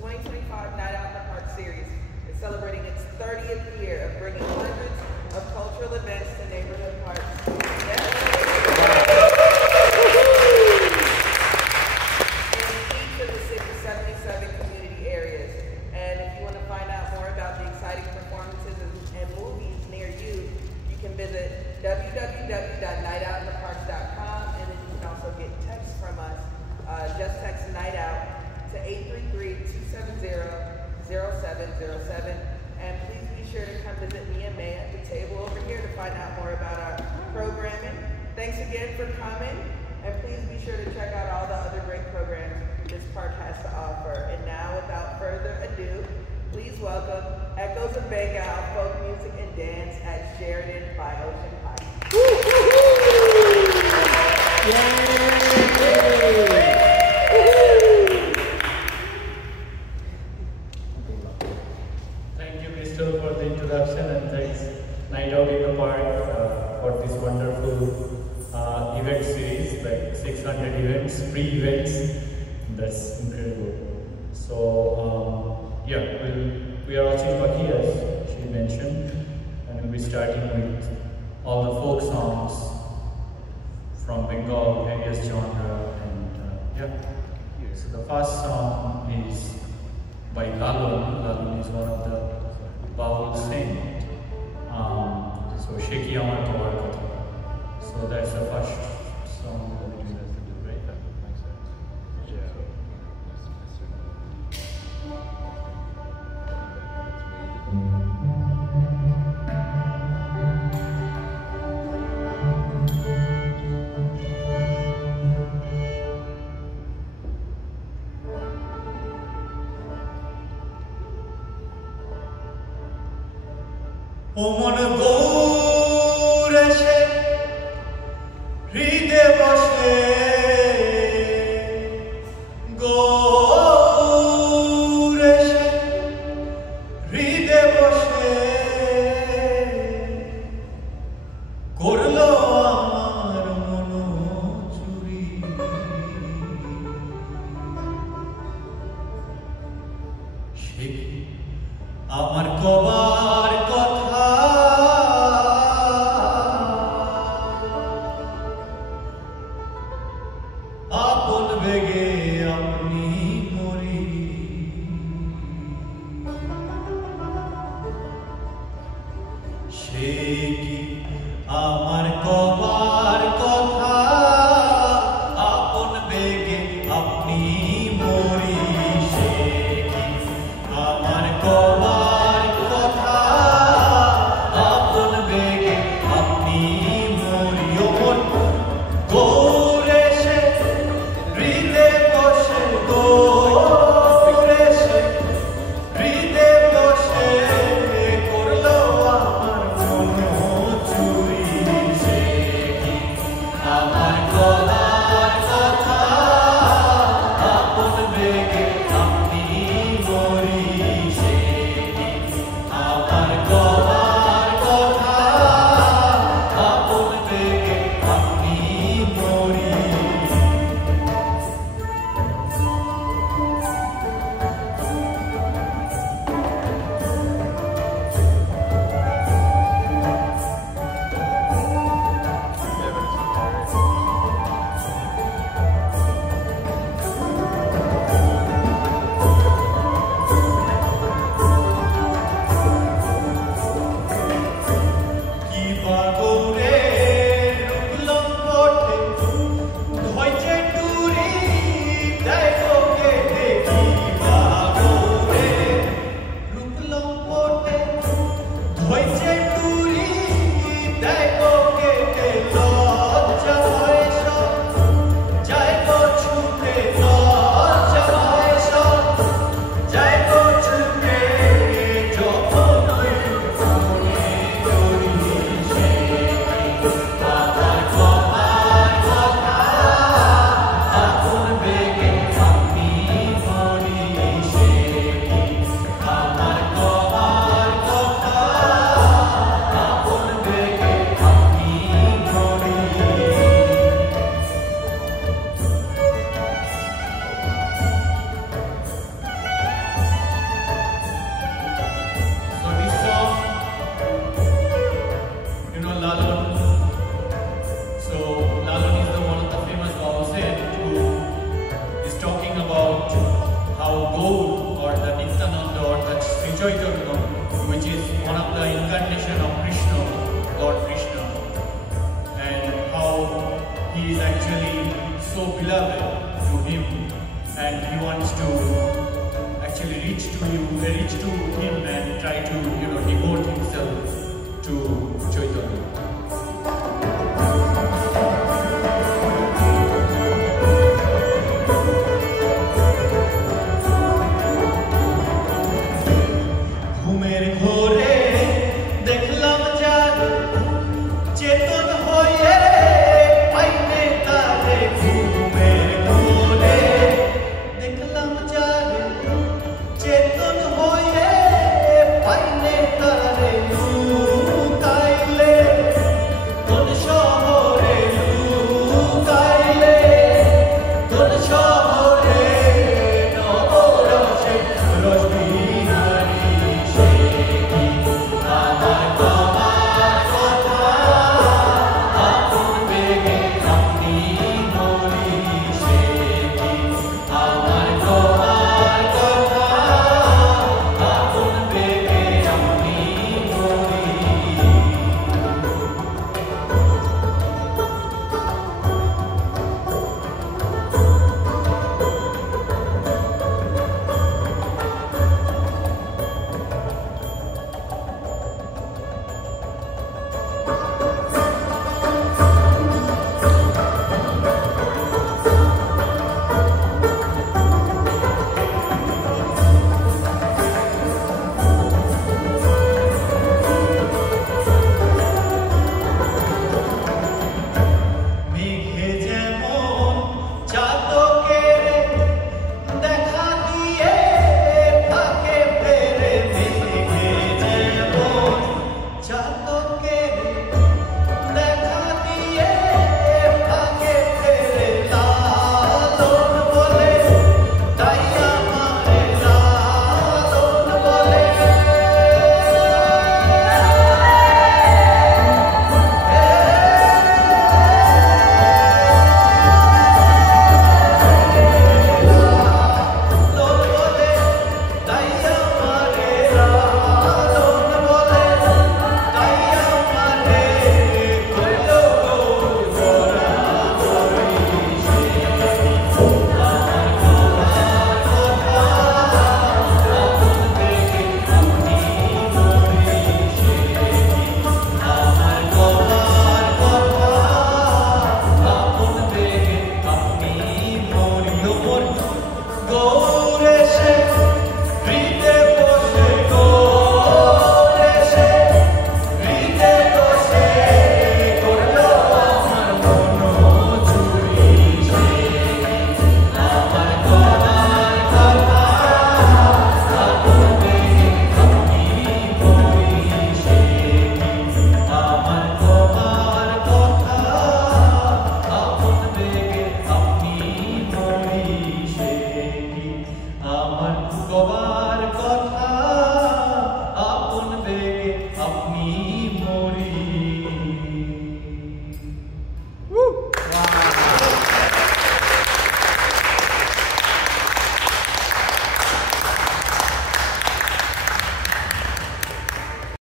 2025 Night Out in the Park series is celebrating its 30th year of bringing hundreds of cultural events to neighborhood parks. Yes. In each of the city's 77 community areas. And if you want to find out more about the exciting performances and movies near you, you can visit www.nightoutintheparks.com, and then you can also get texts from us. Just text Night Out to 833-270-0707. And please be sure to come visit me and May at the table over here to find out more about our programming. Thanks again for coming, and please be sure to check out all the other great programs this park has to offer. And now, without further ado, please welcome Echoes of Bengal Folk Music and Dance at Sheridan by Ocean Heights. Thank you, Crystal, for the introduction, and thanks Night Out in the Park for this wonderful event series, like 600 events, free events. That's incredible. So, we are watching Paki, as she mentioned, and we'll be starting with all the folk songs from Bengal, various genre, and So the first song is by Lalun. Lalun is one of the Baul saint. So Sheki Amar Tawar Katha. So that's the first song that we do. ওমন Gour এসে হৃদে বসে গৌর এসে হৃদে বসে করলো আমার মন চুরি সে আমার কবার কথা আপন বেগে আপনি মরি সে কি আমার কবার কথা আপন বেগে আপনি মরি সে কি আমার কবার কথা আপন বেগে আপনি মরি ওমন গৌর এসে হৃদে বসে Gour so beloved to him, and he wants to actually reach to him and try to, devote himself to Chaitanya.